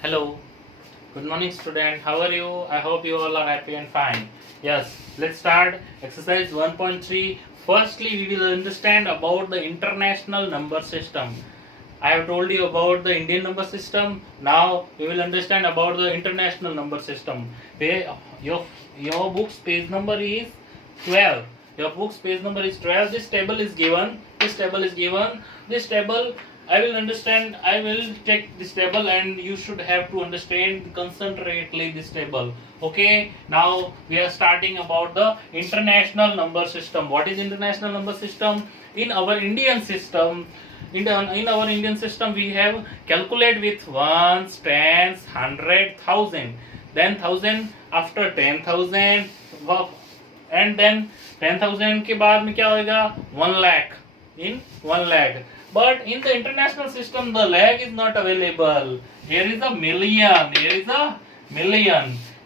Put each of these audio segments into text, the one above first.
Hello, good morning student. How are you? I hope you all are happy and fine. Yes, let's start exercise 1.3. Firstly, we will understand about the international number system. I have told you about the Indian number system. Now we will understand about the international number system. Your book's page number is 12. Your book's page number is 12. This table is given. This table I will understand. I will take this table and you should have to understand concentrately this table. Okay. Now we are starting about the international number system. What is international number system? In our Indian system, in our Indian system, we have calculate with ones, tens, hundred, thousand. Then thousand after 10,000 and then 10,000 के बाद में क्या होगा 1 lakh in 1 lakh. But in the international system, the lakh is not available. Here is a million.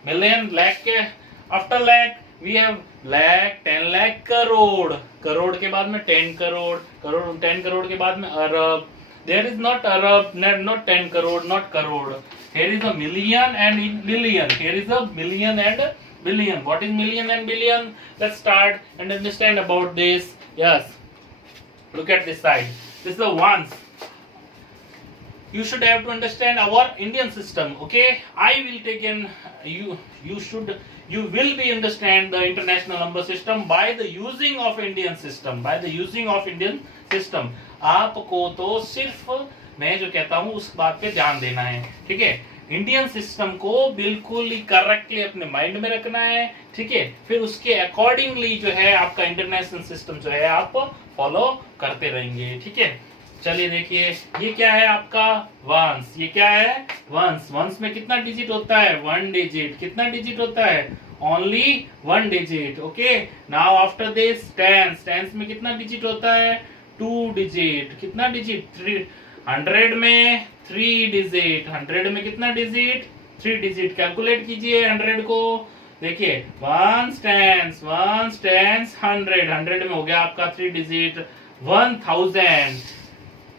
Million lakh के after lakh we have lakh, 10 lakh, crore. Crore के बाद में 10 करोड़. 10 करोड़ के बाद में अरब. There is not Arab, not 10 crore, not crore. Here is a million and billion. Here is a million and billion. What is million and billion? Let's start and understand about this. Yes. Look at this side. This is the ones. You should have to understand our Indian system. Okay. I will take in you will be understand the international number system by the using of Indian system. आपको तो सिर्फ मैं जो कहता हूं उस बात पे ध्यान देना है. ठीक है. इंडियन सिस्टम को बिल्कुल ही करेक्टली अपने माइंड में रखना है. ठीक है. फिर उसके अकॉर्डिंगली जो है आपका इंटरनेशनल सिस्टम जो है आप फॉलो करते रहेंगे. ठीक है. चलिए देखिए ये क्या है आपका वंस. ये क्या है वंस. वंस में कितना डिजिट होता है 1 डिजिट. कितना डिजिट होता है only 1 digit. Okay. Now after this tens. Tens में कितना डिजिट होता है 2 डिजिट. कितना डिजिट 3. 100 में 3 डिजिट. 100 में कितना डिजिट 3 डिजिट. कैलकुलेट कीजिए 100 को. देखिए 1 टेंस 100. 100 में हो गया आपका 3 digit 1000.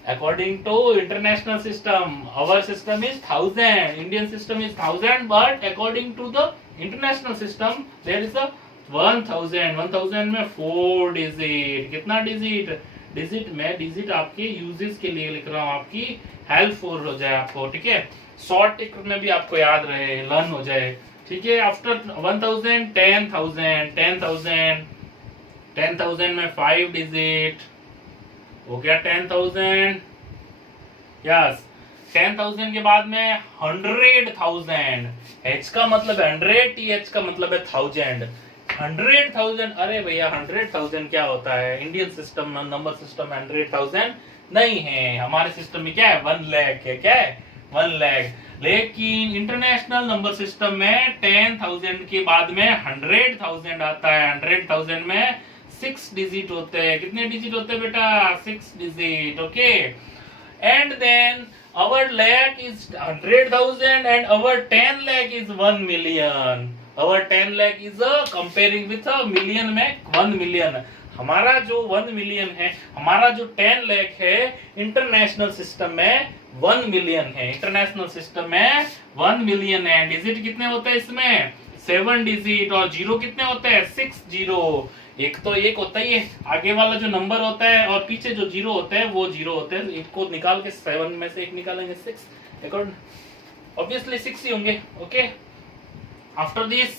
According to international system, our system is 1000. Indian system is 1000, but according to the international system, there is a 1000. 1000 में 4 डिजिट. कितना डिजिट डिजिट में डिजिट आपके यूजेस के लिए लिख रहा हूं, आपकी हेल्पफुल हो जाए आपको. ठीक है. शॉर्ट टिक में भी आपको याद रहे, लर्न हो जाए. ठीक है. आफ्टर 1000 10,000 10,000 में 5 डिजिट हो गया 10,000. यस. 10,000 के बाद में 100,000. H का मतलब 100, TH का मतलब है 1000. 100,000. अरे भैया 100,000 क्या होता है. इंडियन सिस्टम नंबर सिस्टम 100,000 नहीं है. हमारे सिस्टम में क्या है 1 लाख है. क्या है 1 लाख. लेकिन इंटरनेशनल नंबर सिस्टम में 10,000 के बाद में 100,000 आता है. 100,000 में 6 डिजिट होते हैं. कितने डिजिट होते हैं बेटा 6 digit. Okay. And then our lakh is 100,000 and our 10 lakh is 1 million. Our 10 lakh is comparing with a million में 1 million. हमारा जो 1 million है, हमारा जो 10 lakh है इंटरनेशनल सिस्टम में 1 million है. इंटरनेशनल सिस्टम में 1 million है. डिजिट कितने होते हैं इसमें 7 डिजिट. और जीरो कितने होते हैं 6 जीरो. एक तो एक होता ही है आगे वाला जो नंबर होता है और पीछे जो जीरो होता है वो जीरो होते हैं. एक को निकाल के 7 में से एक निकालेंगे 6. ऑब्वियसली 6 ही होंगे. ओके. आफ्टर दिस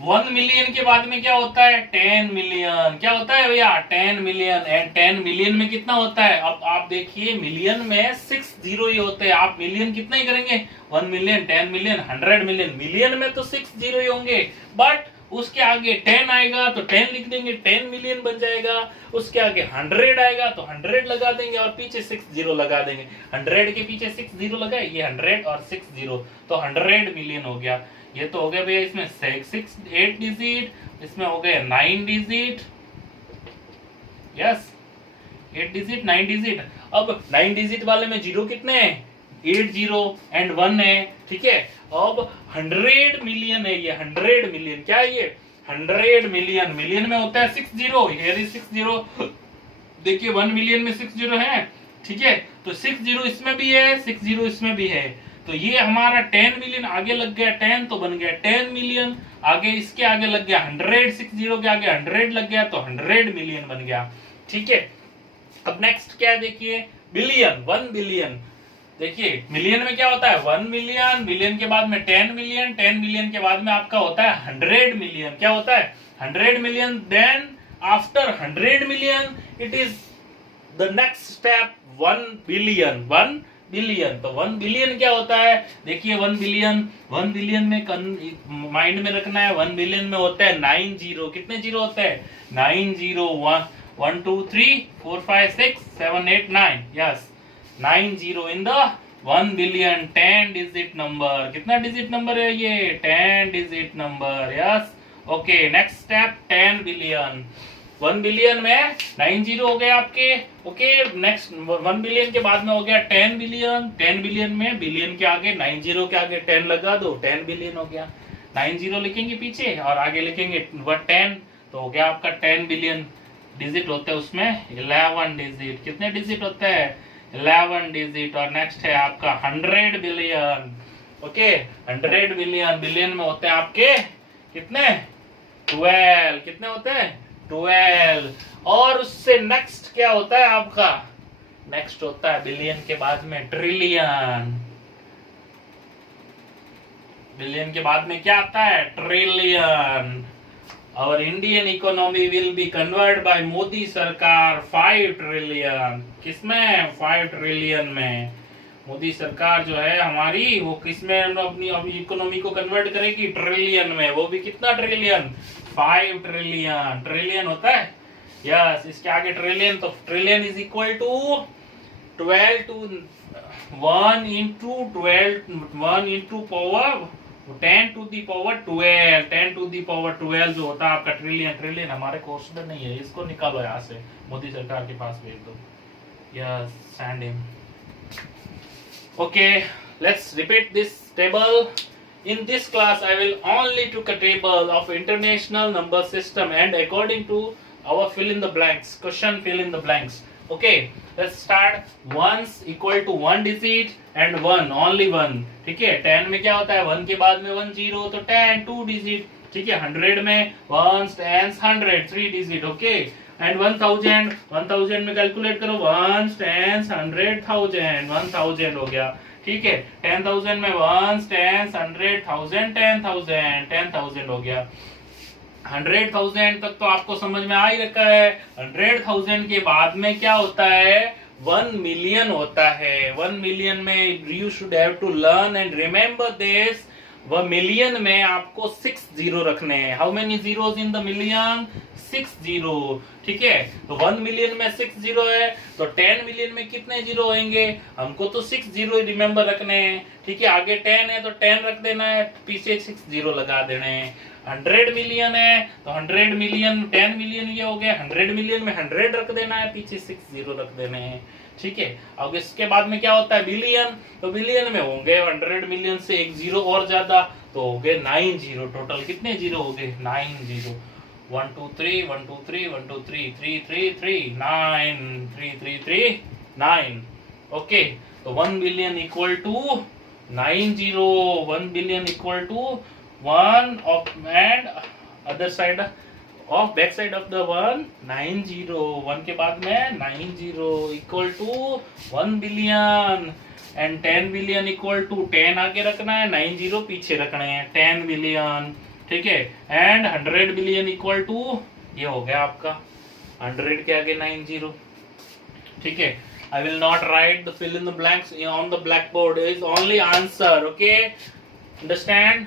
1 मिलियन के बाद में क्या होता है 10 मिलियन. क्या होता है भैया 10 मिलियन. एंड 10 मिलियन में कितना होता है. अब आप देखिए मिलियन में 6 जीरो ही होते हैं. आप मिलियन कितना ही करेंगे 1 मिलियन 10 मिलियन 100 मिलियन. मिलियन में तो 6 जीरो ही होंगे. बट उसके आगे 10 आएगा तो 10 लिख देंगे 10 मिलियन बन जाएगा. उसके आगे 100 आएगा तो 100 लगा देंगे और पीछे 6 जीरो लगा देंगे. 100 के पीछे 6 जीरो लगा ये 100 और 6 जीरो तो 100 मिलियन हो गया. ये तो हो गया भैया इसमें 8 डिजिट. इसमें हो गए 9 डिजिट. Yes 8 digit 9 digit. अब 9 डिजिट वाले में जीरो कितने हैं 8 जीरो एंड 1 है. ठीक है. अब 100 मिलियन है ये 100 मिलियन. क्या है ये 100 मिलियन. मिलियन में होता है 6 जीरो. Here is 6 zero. देखिए 1 मिलियन में 6 जीरो है. ठीक है. तो 6 जीरो इसमें भी है 6 जीरो इसमें भी है. तो ये हमारा 10 मिलियन आगे लग गया 10 तो बन गया 10 मिलियन, आगे इसके आगे लग गया 100, 60 के आगे 100 लग गया तो 100 मिलियन बन गया। ठीक है, अब नेक्स्ट क्या है देखिए, बिलियन, 1 बिलियन। देखिए मिलियन में क्या होता है 1 मिलियन, मिलियन के बाद में 10 मिलियन, 10 मिलियन के बाद में आपका होता है 100 मिलियन। क्या होता है 100 million, then after 100 million it is the next step 1 billion, 1 billion. तो 1 बिलियन क्या होता है, देखिए 1 बिलियन, 1 बिलियन में माइंड में रखना है 1 बिलियन में होता है 9 जीरो, कितने जीरो होते हैं 9 zero, 1 2 3 4 5 6 7 8 9, yes 9 zero in the 1 billion, 10 digit number. कितना डिजिट नंबर है ये 10 digit number, yes okay. Next step 10 billion, 1 billion में 9 जीरो हो गए आपके, ओके। नेक्स्ट 1 बिलियन के बाद में हो गया 10 बिलियन, 10 बिलियन में बिलियन के आगे 9 जीरो के आगे 10 लगा दो, 10 बिलियन हो गया। 9 जीरो लिखेंगे पीछे और आगे लिखेंगे 10, तो हो गया आपका 10 बिलियन। डिजिट होते हैं उसमें 11 डिजिट, कितने डिजिट होते हैं 11 डिजिट। और नेक्स्ट है आपका 100 बिलियन, ओके 100 बिलियन, बिलियन में होते हैं आपके कितने 12, कितने होते हैं 12। और उससे नेक्स्ट क्या होता है आपका, नेक्स्ट होता है बिलियन के बाद में ट्रिलियन, बिलियन के बाद में क्या आता है trillion. Our Indian economy will be converted by Modi सरकार 5 ट्रिलियन, किसमें 5 ट्रिलियन में। मोदी सरकार जो है हमारी वो किसमें अपनी इकोनॉमी को कन्वर्ट करेगी ट्रिलियन में, वो भी कितना ट्रिलियन 5 ट्रिलियन। ट्रिलियन होता है यस, इसके आगे ट्रिलियन, तो trillion is equal to 12 to 1 into 12, 1 into power 10 to the power 12, 10 to the power 12 जो होता है आपका ट्रिलियन। ट्रिलियन हमारे कोर्स में नहीं है, इसको निकालो यहाँ से, मोदी सरकार के पास भेज दो, yes send him. Okay, let's repeat this table. In this class, I will only took a table of international number system and according to our fill in the blanks, question fill in the blanks. Okay, let's start. Ones equal to 1 digit and 1, only 1. ठीक है, 10 में क्या होता है 1 के बाद में 1 0 तो 10 2 digit. ठीक है, 100 में 1s 10s 100 3 digit. Okay. And 1000 में कैलकुलेट करो 1 10 100 1000, 1000 हो गया। ठीक है, 10,000 में 1 10 100 1000 10,000, 10,000 हो गया। 100,000 तक तो आपको समझ में आ ही रखा है। 100,000 के बाद में क्या होता है 1 मिलियन होता है। 1 मिलियन में you should have to learn and remember this, वह मिलियन में आपको 6 जीरो रखने हैं। How many zeros in the million 6 zero. ठीक है, तो 1 मिलियन में 6 जीरो है, तो 10 मिलियन में कितने जीरो होंगे, हमको तो 6 जीरो रिमेम्बर रखने हैं। ठीक है, आगे 10 है तो 10 रख देना है, पीछे 6 जीरो लगा देने हैं। 100 मिलियन है तो 100 मिलियन 10 मिलियन ये हो गया, 100 मिलियन में 100 रख देना है, पीछे 6 जीरो रख देने हैं। ठीक है, अब इसके बाद में क्या होता है बिलियन, तो बिलियन में होंगे 100 मिलियन से एक जीरो और ज्यादा, तो हो गए 9 जीरो। टोटल कितने जीरो हो गए 9 जीरो। 1 2 3 1 2 3 1 2 3 3 3 3 9 3 3 3 9। ओके, तो 1 billion equal to 9 zero, 1 billion equal to 1 of and other side of back side of the 1 9 zero, 1 के बाद में 9 zero equal to 1 billion and 10 billion equal to 10 आगे रखना है, 9 जीरो पीछे रखने हैं, 10 बिलियन। ठीक है, एंड 100 बिलियन इक्वल टू ये हो गया आपका 100 के आगे 9 जीरो। ठीक है, I will not write the fill in the blanks on the blackboard, is only answer. Okay, understand?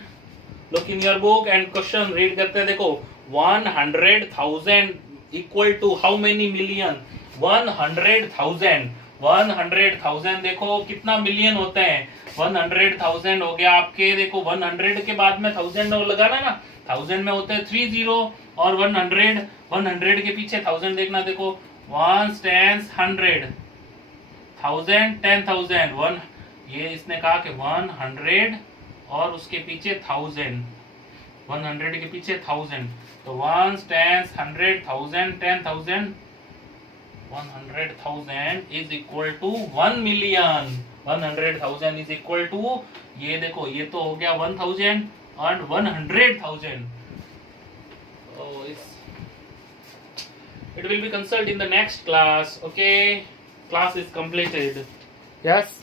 Look in your book and question read करते हैं। देखो 100,000 equal to how many million 100,000 100,000 देखो कितना मिलियन होते हैं 100,000 हो गया आपके। देखो 100 के बाद में 1000 लगाना ना, 1000 में होते हैं 3 जीरो और 100 के पीछे 1000 देखना। देखो 1 10 100 1000 10,000 1, ये इसने कहा कि 100 और उसके पीछे 1000, 100 के पीछे 1000, तो 1 10 100 1000 10,000 100,000 is equal to 1 million। 100,000 is equal to, ये देखो ये तो हो गया 1000 and 100,000. Oh, it will be consulted in the next class. Okay, class is completed. Yes.